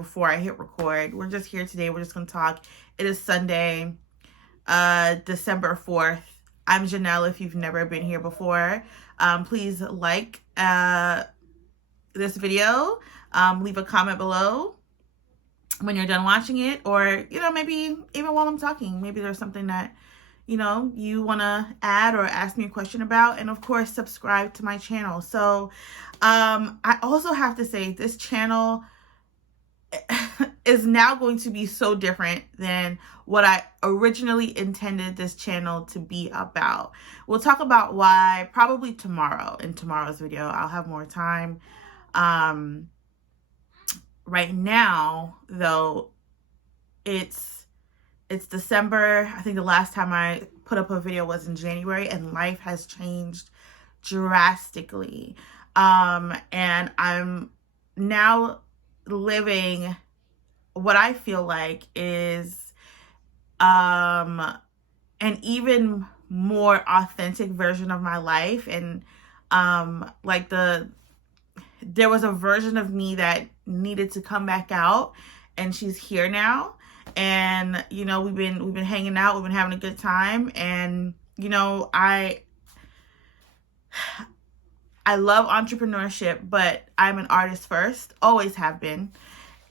before I hit record. We're just here today. We're just going to talk. It is Sunday, December 4th. I'm Janelle. If you've never been here before, please like this video. Leave a comment below when you're done watching it, or, maybe even while I'm talking. Maybe there's something that, you want to add or ask me a question about. And of course, subscribe to my channel. So I also have to say, this channel is now going to be so different than what I originally intended this channel to be about. We'll talk about why probably tomorrow, in tomorrow's video. I'll have more time. Right now, though, it's December. I think the last time I put up a video was in January, and life has changed drastically. And I'm now living what I feel like is an even more authentic version of my life. And there was a version of me that needed to come back out, and she's here now. And we've been hanging out, we've been having a good time, and I love entrepreneurship, but I'm an artist first, always have been.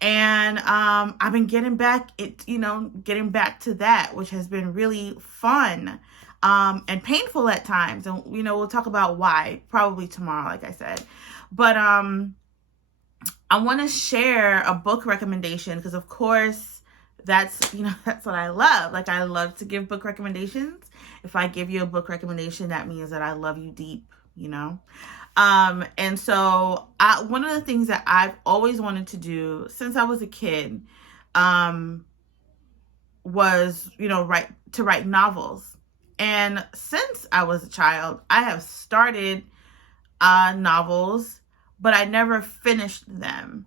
And I've been getting back to that, which has been really fun and painful at times. And we'll talk about why probably tomorrow, like I said. But I want to share a book recommendation, because of course that's what I love. Like, I love to give book recommendations. If I give you a book recommendation, that means that I love you deep, And so one of the things that I've always wanted to do since I was a kid was, write novels. And since I was a child, I have started novels, but I never finished them.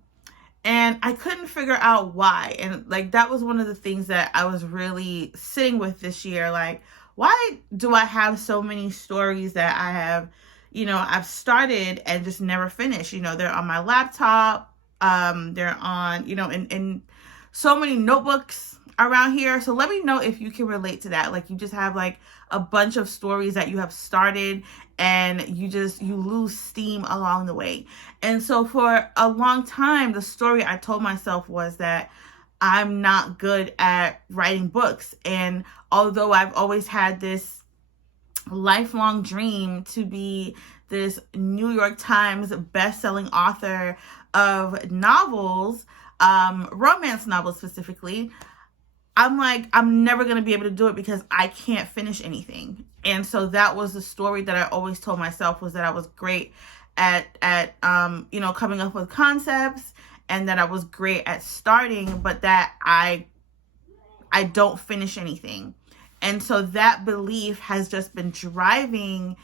And I couldn't figure out why. And that was one of the things that I was really sitting with this year. Like, why do I have so many stories that I have, I've started and just never finished? They're on my laptop. They're on, in so many notebooks around here. So let me know if you can relate to that. Like, you just have a bunch of stories that you have started, and you lose steam along the way. And so for a long time, the story I told myself was that I'm not good at writing books. And although I've always had this lifelong dream to be this New York Times best-selling author of novels, romance novels specifically, I'm never going to be able to do it because I can't finish anything. And so that was the story that I always told myself, was that I was great at coming up with concepts, and that I was great at starting, but that I don't finish anything. And so that belief has just been driving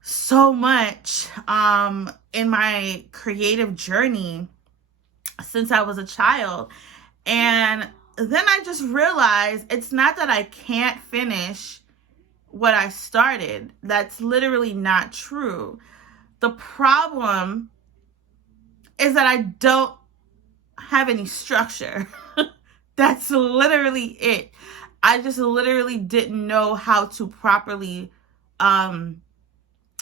so much in my creative journey since I was a child. And then I just realized it's not that I can't finish what I started. That's literally not true. The problem is that I don't have any structure. That's literally it. I just literally didn't know how to properly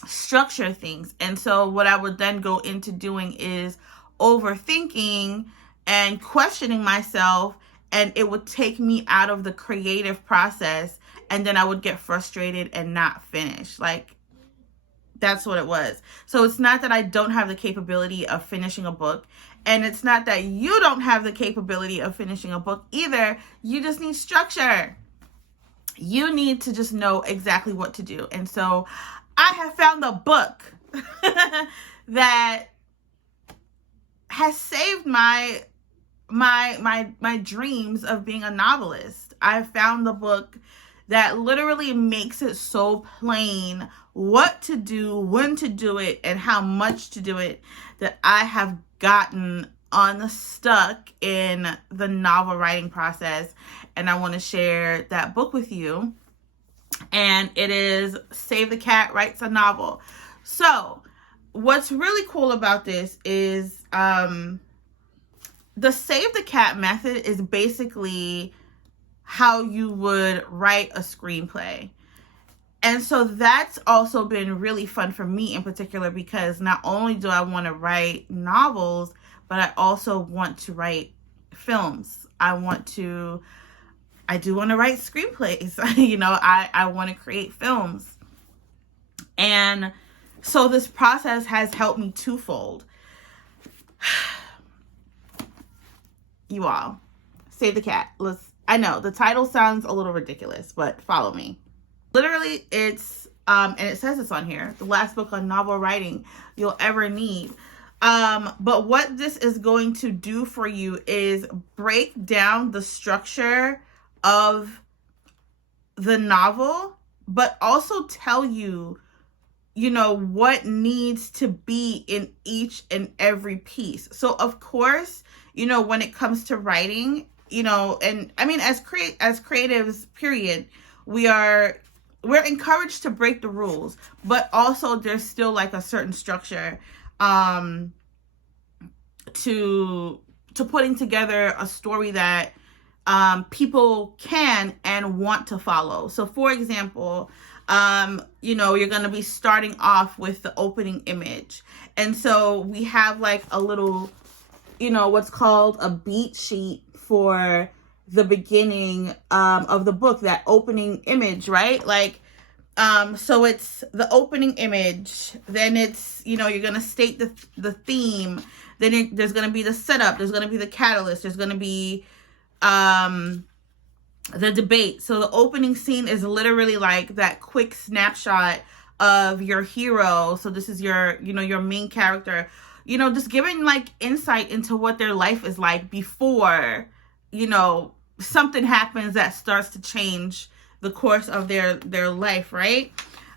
structure things. And so what I would then go into doing is overthinking and questioning myself, and it would take me out of the creative process, and then I would get frustrated and not finish. That's what it was. So it's not that I don't have the capability of finishing a book, and it's not that you don't have the capability of finishing a book either. You just need structure. You need to just know exactly what to do. And so I have found a book that has saved my dreams of being a novelist. I found the book that literally makes it so plain what to do, when to do it, and how much to do it, that I have gotten unstuck in the novel writing process. And I want to share that book with you. And it is Save the Cat Writes a Novel. So what's really cool about this is the Save the Cat method is basically how you would write a screenplay. And so that's also been really fun for me in particular, because not only do I want to write novels, but I also want to write films. I do want to write screenplays. You know, I want to create films. And so this process has helped me twofold. You all, Save the Cat. I know the title sounds a little ridiculous, but follow me. Literally, it's and it says it's on here, the last book on novel writing you'll ever need. But what this is going to do for you is break down the structure of the novel, but also tell you, you know, what needs to be in each and every piece. So of course, you know, when it comes to writing, you know, and I mean, as creatives, period, we're encouraged to break the rules, but also there's still like a certain structure to putting together a story that people can and want to follow. So for example, you know, you're going to be starting off with the opening image. And so we have like a little, you know, what's called a beat sheet for the beginning of the book, that opening image, right? Like, so it's the opening image, then it's, you know, you're going to state the theme, then there's going to be the setup, there's going to be the catalyst, there's going to be the debate. So the opening scene is literally like that quick snapshot of your hero. So this is your, you know, your main character, you know, just giving like insight into what their life is like before, you know, something happens that starts to change the course of their life, right?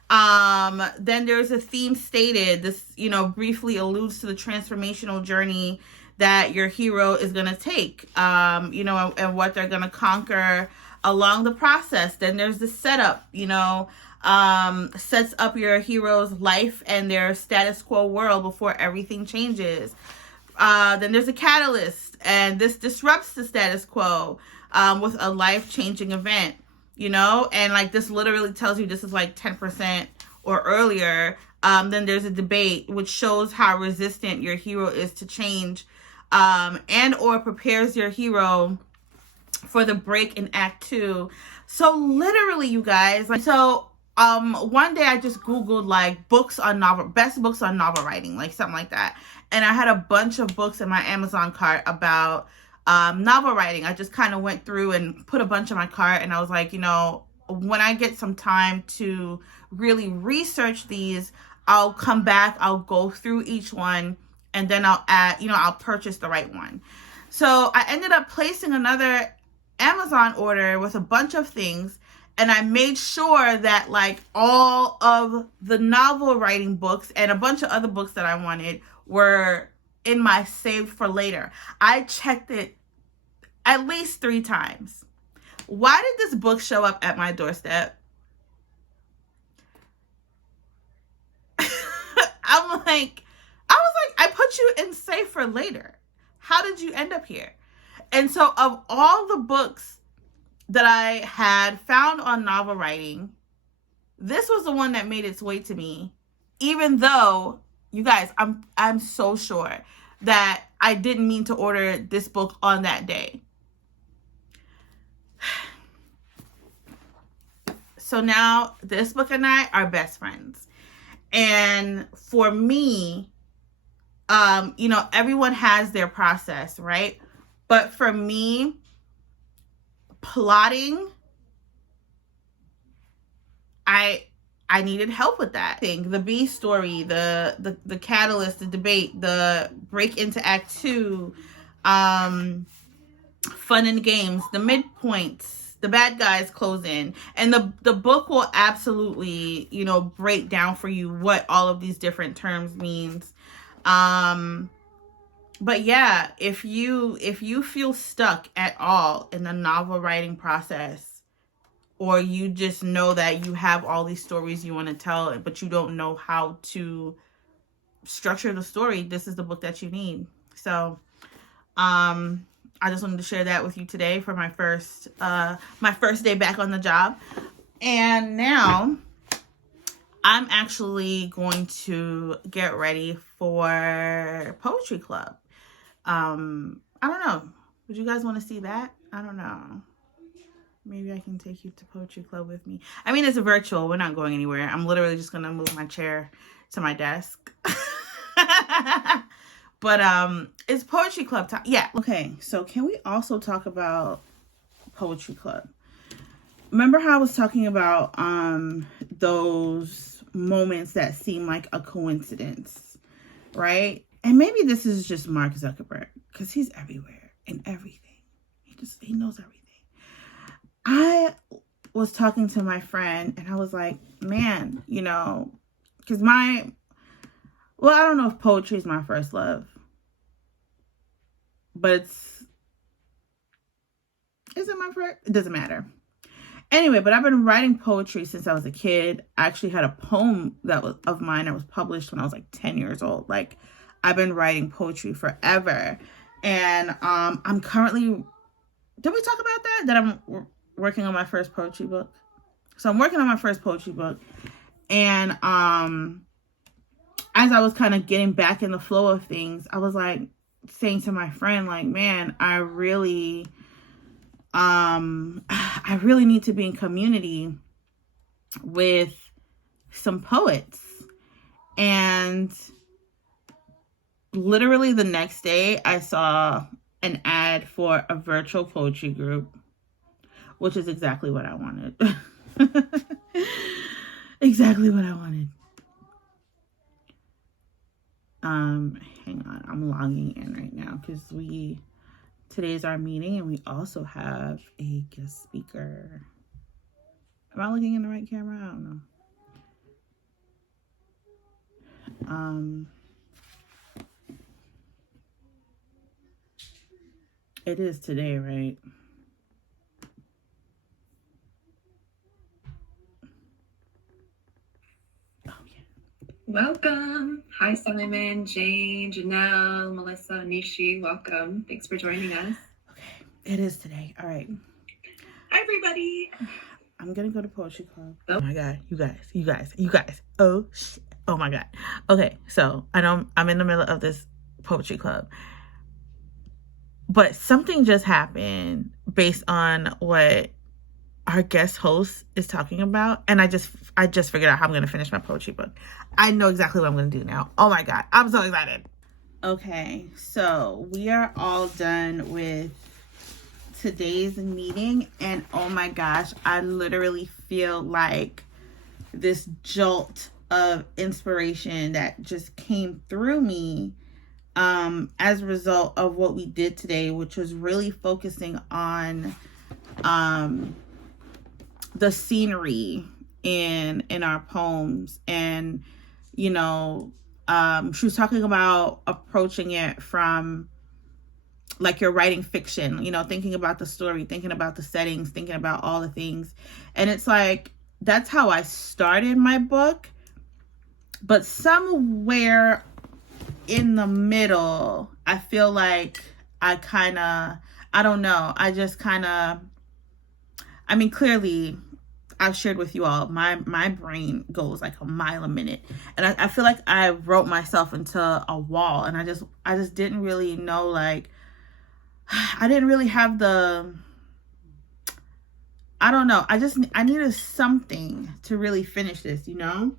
Then there's a theme stated. This, you know, briefly alludes to the transformational journey that your hero is going to take, you know, and what they're going to conquer along the process. Then there's the setup, you know, sets up your hero's life and their status quo world before everything changes. Then there's a catalyst, and this disrupts the status quo with a life-changing event, you know, and like this literally tells you this is like 10% or earlier. Then there's a debate, which shows how resistant your hero is to change, and or prepares your hero for the break in Act 2. So literally, you guys, like, so one day I just Googled like best books on novel writing, like something like that. And I had a bunch of books in my Amazon cart about novel writing. I just kind of went through and put a bunch in my cart, and I was like, you know, when I get some time to really research these, I'll come back, I'll go through each one, and then I'll add, you know, I'll purchase the right one. So I ended up placing another Amazon order with a bunch of things, and I made sure that like all of the novel writing books and a bunch of other books that I wanted were in my saved for later. I checked it at least 3 times. Why did this book show up at my doorstep? I was like, I put you in save for later. How did you end up here? And so of all the books that I had found on novel writing, this was the one that made its way to me, even though, you guys, I'm so sure that I didn't mean to order this book on that day. So now this book and I are best friends. And for me, you know, everyone has their process, right? But for me, plotting, I needed help with that thing. The B story, the catalyst, the debate, the break into Act 2, fun and games, the midpoints, the bad guys close in, and the book will absolutely, you know, break down for you what all of these different terms means. But yeah, if you feel stuck at all in the novel writing process, or you just know that you have all these stories you want to tell, but you don't know how to structure the story, this is the book that you need. So I just wanted to share that with you today for my first day back on the job. And now I'm actually going to get ready for poetry club. I don't know. Would you guys want to see that? I don't know. Maybe I can take you to poetry club with me. I mean, it's virtual. We're not going anywhere. I'm literally just going to move my chair to my desk. But it's poetry club time. Yeah. Okay. So can we also talk about poetry club? Remember how I was talking about those moments that seem like a coincidence, right? And maybe this is just Mark Zuckerberg, because he's everywhere and everything. He knows everything. I was talking to my friend and I was like, man, you know, because I don't know if poetry is my first love, but is it my first? It doesn't matter. Anyway, but I've been writing poetry since I was a kid. I actually had a poem that was of mine that was published when I was like 10 years old. Like, I've been writing poetry forever. And I'm currently, did we talk about that? That I'm working on my first poetry book. So I'm working on my first poetry book. And as I was kind of getting back in the flow of things, I was like saying to my friend, like, man, I really need to be in community with some poets. And literally the next day I saw an ad for a virtual poetry group, which is exactly what I wanted. Exactly what I wanted. Hang on, I'm logging in right now because today's our meeting and we also have a guest speaker. Am I looking in the right camera? I don't know. It is today, right? Oh, yeah. Welcome. Hi, Simon, Jane, Janelle, Melissa, Nishi. Welcome. Thanks for joining us. Okay, it is today. All right. Hi, everybody. I'm going to go to Poetry Club. Oh, my God. You guys. Oh, shit. Oh, my God. Okay, so I know I'm in the middle of this Poetry Club. But something just happened based on what our guest host is talking about. And I just figured out how I'm going to finish my poetry book. I know exactly what I'm going to do now. Oh my God. I'm so excited. Okay. So we are all done with today's meeting. And oh my gosh, I literally feel like this jolt of inspiration that just came through me as a result of what we did today, which was really focusing on the scenery in our poems. And you know, she was talking about approaching it from like you're writing fiction, you know, thinking about the story, thinking about the settings, thinking about all the things. And it's like, that's how I started my book. But somewhere in the middle, I feel like I don't know. I mean, clearly I've shared with you all, my brain goes like a mile a minute. And I feel like I wrote myself into a wall, and I just didn't really know, like, I didn't really have I don't know. I needed something to really finish this, you know?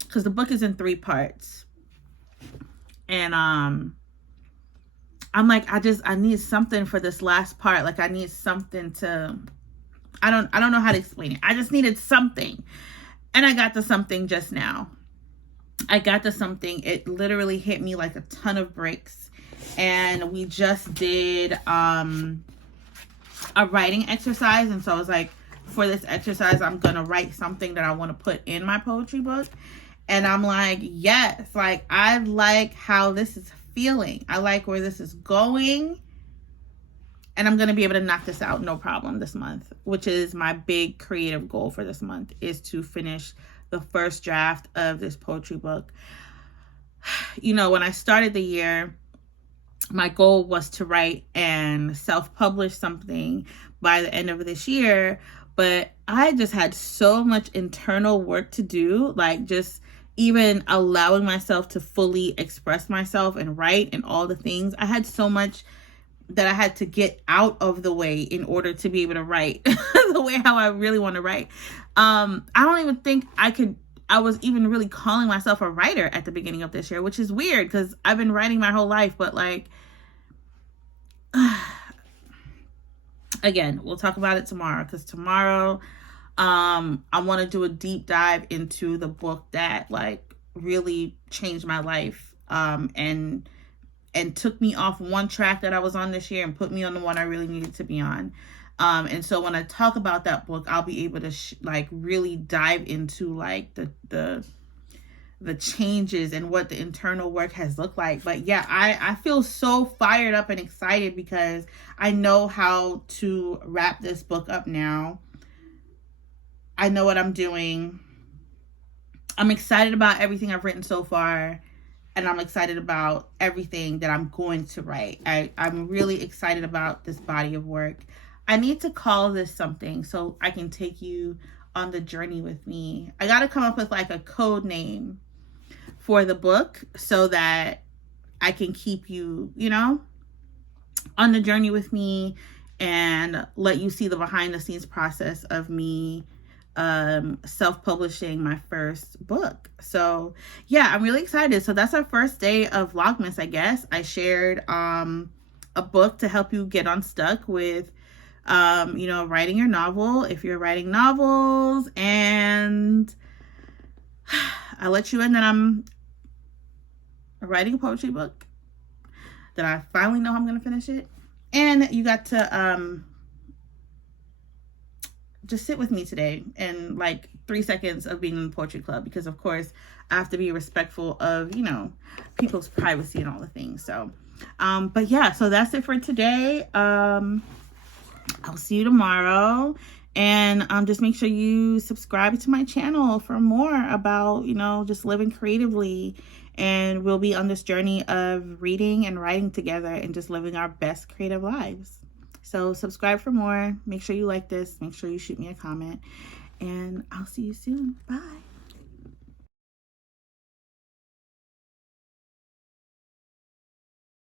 Because the book is in 3 parts. And I'm like, I need something for this last part. Like, I need something to, I don't know how to explain it. I just needed something. And I got the something just now. It literally hit me like a ton of bricks. And we just did a writing exercise. And so I was like, for this exercise, I'm going to write something that I want to put in my poetry book. And I'm like, yes, like, I like how this is feeling. I like where this is going. And I'm going to be able to knock this out, no problem, this month, which is my big creative goal for this month, is to finish the first draft of this poetry book. you know, when I started the year, my goal was to write and self-publish something by the end of this year, but I just had so much internal work to do, like just even allowing myself to fully express myself and write and all the things. I had so much that I had to get out of the way in order to be able to write the way how I really want to write. I don't even think I was even really calling myself a writer at the beginning of this year, which is weird because I've been writing my whole life, but like, again, we'll talk about it tomorrow, because tomorrow I want to do a deep dive into the book that like really changed my life, and took me off one track that I was on this year and put me on the one I really needed to be on. And so when I talk about that book, I'll be able to like really dive into like the changes and what the internal work has looked like. But yeah, I feel so fired up and excited because I know how to wrap this book up now. I know what I'm doing. I'm excited about everything I've written so far, and I'm excited about everything that I'm going to write. I'm really excited about this body of work. I need to call this something so I can take you on the journey with me. I got to come up with like a code name for the book so that I can keep you, you know, on the journey with me and let you see the behind the scenes process of me self-publishing my first book. So yeah, I'm really excited. So that's our first day of Vlogmas, I guess. I shared a book to help you get unstuck with you know, writing your novel if you're writing novels, and I let you in that I'm writing a poetry book, that I finally know I'm gonna finish it, and you got to just sit with me today and like 3 seconds of being in the poetry club, because of course I have to be respectful of, you know, people's privacy and all the things. So but yeah, so that's it for today. I'll see you tomorrow, and just make sure you subscribe to my channel for more about, you know, just living creatively, and we'll be on this journey of reading and writing together and just living our best creative lives. So subscribe for more. Make sure you like this. Make sure you shoot me a comment, and I'll see you soon. Bye.